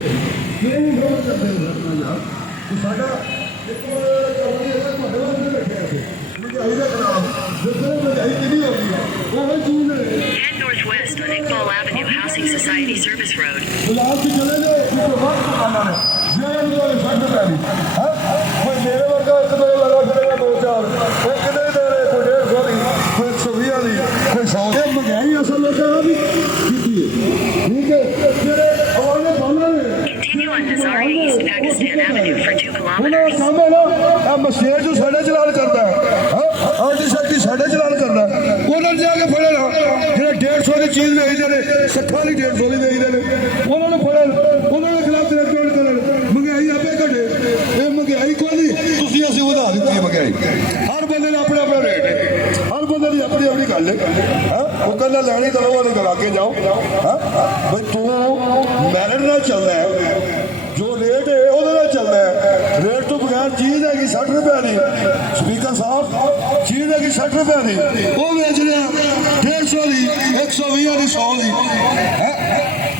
ਕਿਉਂ ਵਿਰੋਧ ਕਰਦੇ ਹੋ ਯਾਰ ਸਾਡਾ ਇੱਕ ਤੁਹਾਡੇ ਵਾਸਤੇ ਬੈਠਿਆ ਸੀ ਮਹਿੰਗਾਈ ਦਾ ਖਿਲਾਫ ਜਦੋਂ ਮਹਿੰਗਾਈ ਕਿੰਨੀ ਹੋ ਗਈ ਆ ਉਹ ਚੀਜ਼ Head northwest on Iqbal Avenue, Housing Society Service Road. ਗੁਲਾਬ ਚ ਚਲੇ ਜਾਓ ਕਿਤੇ ਵੱਧ ਦੁਕਾਨਾਂ ਨੇ ਜਿਹੜੇ ਨੂੰ ਕੋਈ ਫਰਕ ਪੈ ਨਹੀਂ ਕੋਈ ਮੇਰੇ ਵਰਗਾ ਇੱਕ ਦੋ ਲਗਾ ਕਰੇਗਾ ਦੋ ਚਾਰ ਉਹ ਕਿਤੇ ਦੇ ਰਹੇ ਕੋਈ 150 ਦੀ ਕੋਈ 120 ਦੀ ਕੋਈ 100 ਇਹ ਮਹਿੰਗਾਈ ਅਸਲ ਲੋਕਾਂ ਵੀ ਕੀਤੀ ਹੈ ਠੀਕ ਹੈ ਜਿਹੜੇ ਆਵਾਜ਼ੇ ਬਾਲਾਂ ਨੇ Continue on Nazaria East Pakistan Avenue for 2 ਉਹਨਾਂ kilometers. ਕੰਮ ਹੈ ਨਾ ਇਹ ਮਸ਼ੀਨ ਜੋ ਸਾਡੇ ਚਲਾਨ ਕਰਦਾ ਆਂਟੀ ਸ਼ਕਤੀ ਸਾਡੇ ਚਲਾਨ ਕਰਦਾ ਉਹਨਾਂ ਨੂੰ ਜਾ ਕੇ ਫੜਨ ਜਿਹੜੇ 150 ਦੀ ਚੀਜ਼ ਵੇਚਦੇ ਨੇ ਸੱਠਾਂ ਦੀ 150 ਦੀ ਵੇਚਦੇ ਨੇ ਉਹਨਾਂ ਨੂੰ ਫੜਨ ਉਹਨਾਂ ਦੇ ਖਿਲਾਫ ਗ੍ਰਿਫਤਾਰ ਕਰਨ ਮਹਿੰਗਾਈ ਆਪੇ ਘਟੇ ਇਹ ਮਹਿੰਗਾਈ ਕੋਈ ਨਹੀਂ ਤੁਸੀਂ ਅਸੀਂ ਵਧਾ ਦਿੱਤੀ ਹੈ ਮਹਿੰਗਾਈ ਹਰ ਬੰਦੇ ਦਾ ਆਪਣਾ ਆਪਣਾ ਰੇਟ ਹੈ ਹਰ ਬੰਦੇ ਦੀ ਆਪਣੀ ਆਪਣੀ ਗੱਲ ਹੈ ਉਹ ਕਹਿੰਦਾ ਲੈਣੀ ਤਾਂ ਉਹ ਲਗਾ ਕੇ ਜਾਓ ਬਈ ਤੂੰ ਮੈਰਿਟ ਨਾਲ ਚੱਲਦਾ ਹੈ ਜੋ ਰੇਟ ਹੈ ਉਹਦੇ ਨਾਲ ਚੱਲਦਾ ਹੈ ਰੇਟ ਤੋਂ ਬਗੈਰ ਚੀਜ਼ ਹੈਗੀ 60 ਰੁਪਏ ਦੀ ਸਪੀਕਰ ਸਾਹਿਬ ਚੀਜ਼ ਹੈਗੀ 60 ਰੁਪਏ ਦੀ ਉਹ ਵੇਚ ਰਿਹਾ 150 ਦੀ 120 ਦੀ 100 ਦੀ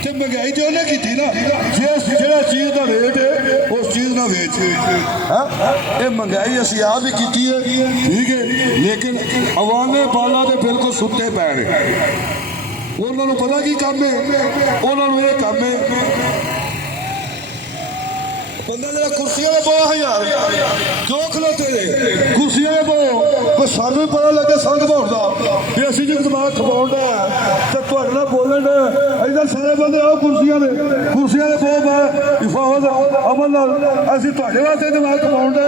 ਤੇ ਮਹਿੰਗਾਈ ਤੇ ਉਹਨੇ ਕੀਤੀ ਨਾ ਜਿਹੜਾ ਚੀਜ਼ ਦਾ ਰੇਟ ਹੈ ਉਸ ਚੀਜ਼ ਨਾਲ ਵੇਚ ਇਹ ਮਹਿੰਗਾਈ ਅਸੀਂ ਆਪ ਹੀ ਕੀਤੀ ਹੈ ਠੀਕ ਹੈ ਲੇਕਿਨ ਅਵਾਮੇ ਬਾਲਾਂ ਦੇ ਬਿਲਕੁਲ ਸੁੱਤੇ ਪੈ ਨੇ ਉਹਨਾਂ ਨੂੰ ਪਤਾ ਕੀ ਕੰਮ ਹੈ ਉਹਨਾਂ ਨੂੰ ਇਹ ਕੰਮ ਹੈ ਬੰਦਾ ਜਿਹੜਾ ਕੁਰਸੀਆਂ ਦੇ ਬਹੁਤ ਹਜ਼ਾਰ ਕਿਉਂ ਖਲੋਤੇ ਨੇ ਕੁਰਸੀਆਂ ਦੇ ਬਹੁਤ ਕੋਈ ਸਾਨੂੰ ਵੀ ਪਤਾ ਲੱਗੇ ਸੰਗ ਭੌੜਦਾ ਵੀ ਅਸੀਂ ਜੇ ਦਿਮਾਗ ਖਵਾਉਂਦਾ ਤੇ ਤੁਹਾਡੇ ਨਾਲ ਬੋਲਣ ਇੱਧਰ ਸਾਰੇ ਬੰਦੇ ਆਓ ਕੁਰਸੀਆਂ ਦੇ ਬਹੁਤ ਮੈਂ ਇਫਾਵਤ ਅਮਲ ਨਾਲ ਅਸੀਂ ਤੁਹਾਡੇ ਵਾਸਤੇ ਦਿਮਾਗ ਖਵਾਉਂਦਾ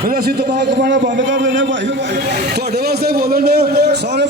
ਫਿਰ ਅਸੀਂ ਦਿਮਾਗ ਖਵਾਉਣਾ ਬੰਦ ਕਰ ਦੇਣਾ ਭਾਈ ਤੁਹਾਡੇ ਵਾਸਤੇ ਬੋਲਣ ਦੇ ਸਾਰੇ